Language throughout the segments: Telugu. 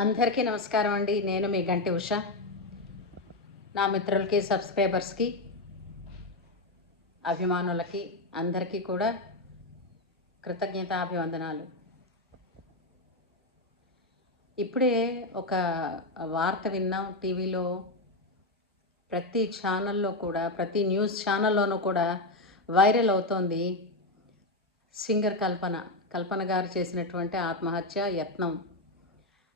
అందరికీ నమస్కారం అండి. నేను మీ గంటి ఉష. నా మిత్రులకి, సబ్స్క్రైబర్స్కి, అభిమానులకి అందరికీ కూడా కృతజ్ఞతాభివందనాలు. ఇప్పుడే ఒక వార్త విన్నాం టీవీలో. ప్రతి ఛానల్లో కూడా, ప్రతి న్యూస్ ఛానల్లోనూ కూడా వైరల్ అవుతోంది. సింగర్ కల్పన గారు చేసినటువంటి ఆత్మహత్య యత్నం.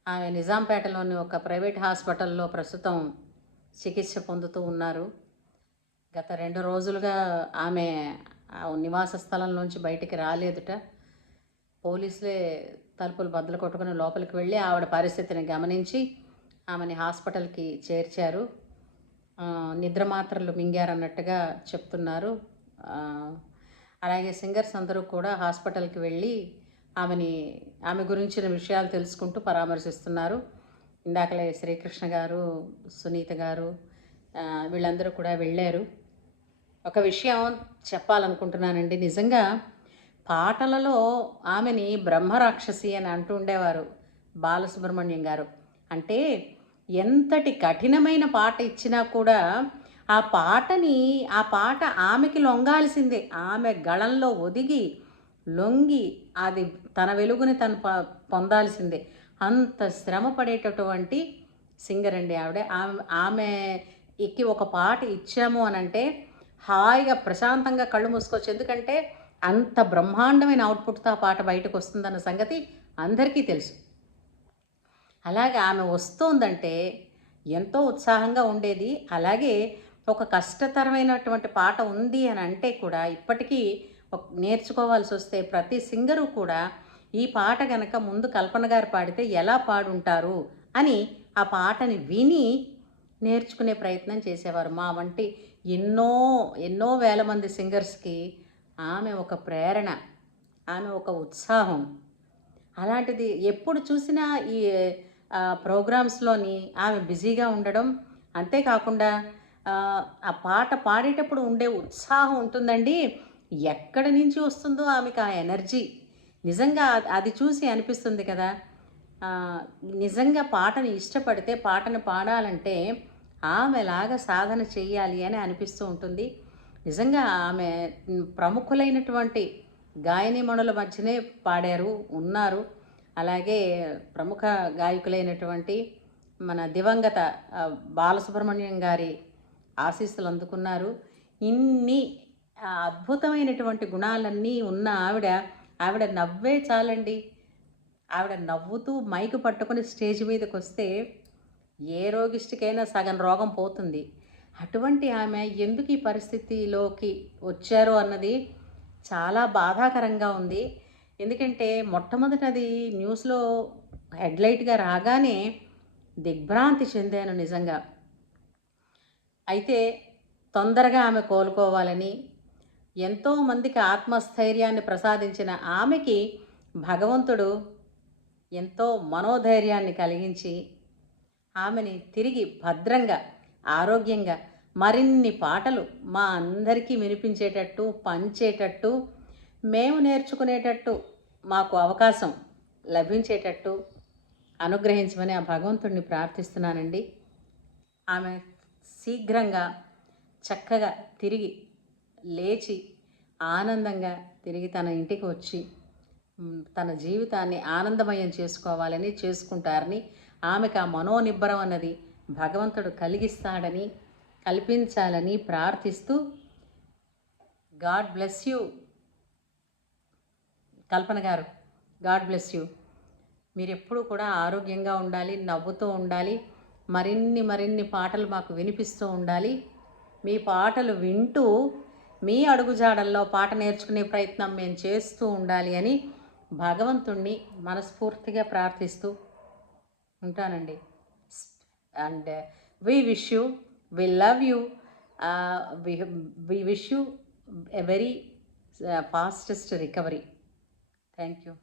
ఆమె నిజాంపేటలోని ఒక ప్రైవేట్ హాస్పిటల్లో ప్రస్తుతం చికిత్స పొందుతూ ఉన్నారు. గత 2 రోజులుగా ఆమె నివాస స్థలం నుంచి బయటికి రాలేదుట. పోలీసులే తలుపులు బద్దలు కొట్టుకుని లోపలికి వెళ్ళి ఆవిడ పరిస్థితిని గమనించి ఆమెని హాస్పిటల్కి చేర్చారు. నిద్ర మాత్రలు మింగారన్నట్టుగా చెప్తున్నారు. అలాగే సింగర్స్ అందరూ కూడా హాస్పిటల్కి వెళ్ళి ఆమె గురించిన విషయాలు తెలుసుకుంటూ పరామర్శిస్తున్నారు. ఇందాకలే శ్రీకృష్ణ గారు, సునీత గారు వీళ్ళందరూ కూడా వెళ్ళారు. ఒక విషయం చెప్పాలనుకుంటున్నానండి. నిజంగా పాటలలో ఆమెని బ్రహ్మరాక్షసి అని అంటూ ఉండేవారు బాలసుబ్రహ్మణ్యం గారు. అంటే ఎంతటి కఠినమైన పాట ఇచ్చినా కూడా ఆ పాట ఆమెకి లొంగాల్సిందే. ఆమె గళంలో ఒదిగి లొంగి అది తన వెలుగుని తను పొందాల్సిందే. అంత శ్రమ పడేటటువంటి సింగర్ అండి ఆవిడ. ఆమెకి ఒక పాట ఇచ్చాము అని అంటే హాయిగా ప్రశాంతంగా కళ్ళు మూసుకోవచ్చు. ఎందుకంటే అంత బ్రహ్మాండమైన అవుట్పుట్తో ఆ పాట బయటకు వస్తుందన్న సంగతి అందరికీ తెలుసు. అలాగే ఆమె వస్తోందంటే ఎంతో ఉత్సాహంగా ఉండేది. అలాగే ఒక కష్టతరమైనటువంటి పాట ఉంది అని అంటే కూడా ఇప్పటికీ నేర్చుకోవాల్సి వస్తే ప్రతి సింగరు కూడా ఈ పాట గనక ముందు కల్పన గారు పాడితే ఎలా పాడుంటారు అని ఆ పాటని విని నేర్చుకునే ప్రయత్నం చేసేవారు. మా వంటి ఎన్నో వేల మంది సింగర్స్కి ఆమె ఒక ప్రేరణ, ఆమె ఒక ఉత్సాహం. అలాంటిది ఎప్పుడు చూసినా ఈ ప్రోగ్రామ్స్లోని ఆమె బిజీగా ఉండడం, అంతేకాకుండా ఆ పాట పాడేటప్పుడు ఉండే ఉత్సాహం ఉంటుందండి. ఎక్కడి నుంచి వస్తుందో ఆమెకు ఆ ఎనర్జీ నిజంగా అది చూసి అనిపిస్తుంది కదా. నిజంగా పాటను ఇష్టపడితే పాటను పాడాలంటే ఆమెలాగా సాధన చేయాలి అని అనిపిస్తూ ఉంటుంది. నిజంగా ఆమె ప్రముఖులైనటువంటి గాయనిమణుల మధ్యనే ఉన్నారు. అలాగే ప్రముఖ గాయకులైనటువంటి మన దివంగత బాలసుబ్రహ్మణ్యం గారి ఆశీస్సులు అందుకున్నారు. ఇన్ని అద్భుతమైనటువంటి గుణాలన్నీ ఉన్న ఆవిడ నవ్వే చాలండి. ఆవిడ నవ్వుతూ మైకు పట్టుకొని స్టేజ్ మీదకి వస్తే ఏ రోగిష్టికైనా సగం రోగం పోతుంది. అటువంటి ఆమె ఎందుకు ఈ పరిస్థితిలోకి వచ్చారో అన్నది చాలా బాధాకరంగా ఉంది. ఎందుకంటే మొట్టమొదటది న్యూస్లో హెడ్లైట్గా రాగానే దిగ్భ్రాంతి చెందాను నిజంగా. అయితే తొందరగా ఆమె కోలుకోవాలని, ఎంతోమందికి ఆత్మస్థైర్యాన్ని ప్రసాదించిన ఆమెకి భగవంతుడు ఎంతో మనోధైర్యాన్ని కలిగించి ఆమెని తిరిగి భద్రంగా, ఆరోగ్యంగా మరిన్ని పాటలు మా అందరికీ వినిపించేటట్టు, పంచేటట్టు, మేము నేర్చుకునేటట్టు మాకు అవకాశం లభించేటట్టు అనుగ్రహించమని ఆ భగవంతుడిని ప్రార్థిస్తున్నానండి. ఆమె శీఘ్రంగా చక్కగా తిరిగి లేచి ఆనందంగా తిరిగి తన ఇంటికి వచ్చి తన జీవితాన్ని ఆనందమయం చేసుకోవాలని, చేసుకుంటారని, ఆమెకు ఆ మనోనిబ్బరం అన్నది భగవంతుడు కల్పించాలని ప్రార్థిస్తూ, గాడ్ బ్లెస్ యూ కల్పన గారు. God bless you. మీరు ఎప్పుడూ కూడా ఆరోగ్యంగా ఉండాలి, నవ్వుతూ ఉండాలి, మరిన్ని పాటలు మాకు వినిపిస్తూ ఉండాలి. మీ పాటలు వింటూ మీ అడుగుజాడల్లో పాట నేర్చుకునే ప్రయత్నం మేము చేస్తూ ఉండాలి అని భగవంతుణ్ణి మనస్ఫూర్తిగా ప్రార్థిస్తూ ఉంటానండి. And we wish you, we love you, we wish you a very fastest recovery. Thank you.